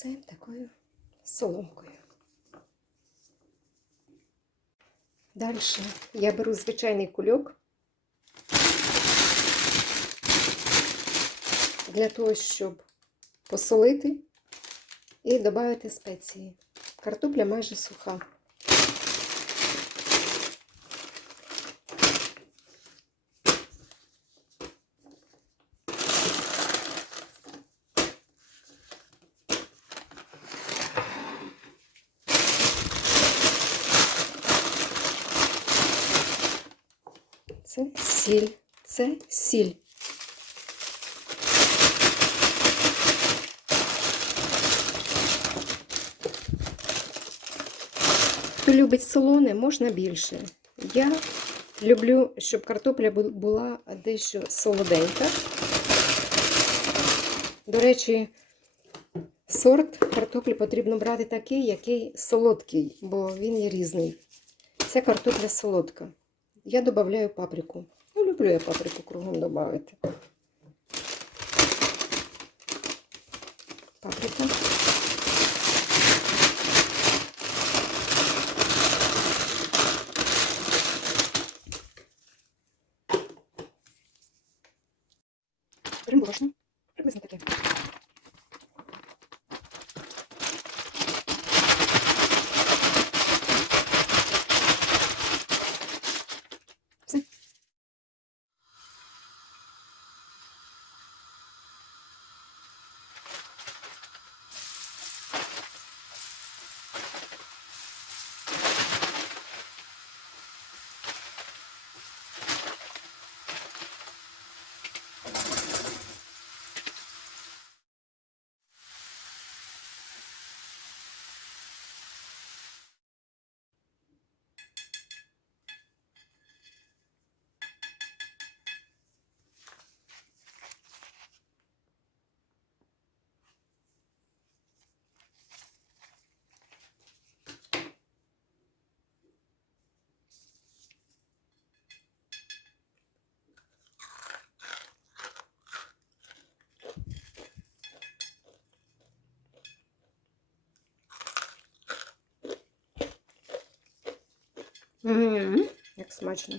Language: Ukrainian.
Бризаємо такою соломкою. Далі я беру звичайний кульок для того, щоб посолити і додати спеції. Картопля майже суха. Це сіль. Це сіль. Хто любить солоне, можна більше. Я люблю, щоб картопля була дещо солоденька. До речі, сорт картоплі потрібно брати такий, який солодкий, бо він є різний. Це картопля солодка. Я додаю паприку. Ну, люблю я паприку кругом додати. Паприка. Беремо борошно. Приблизно таке. М, Як смачно.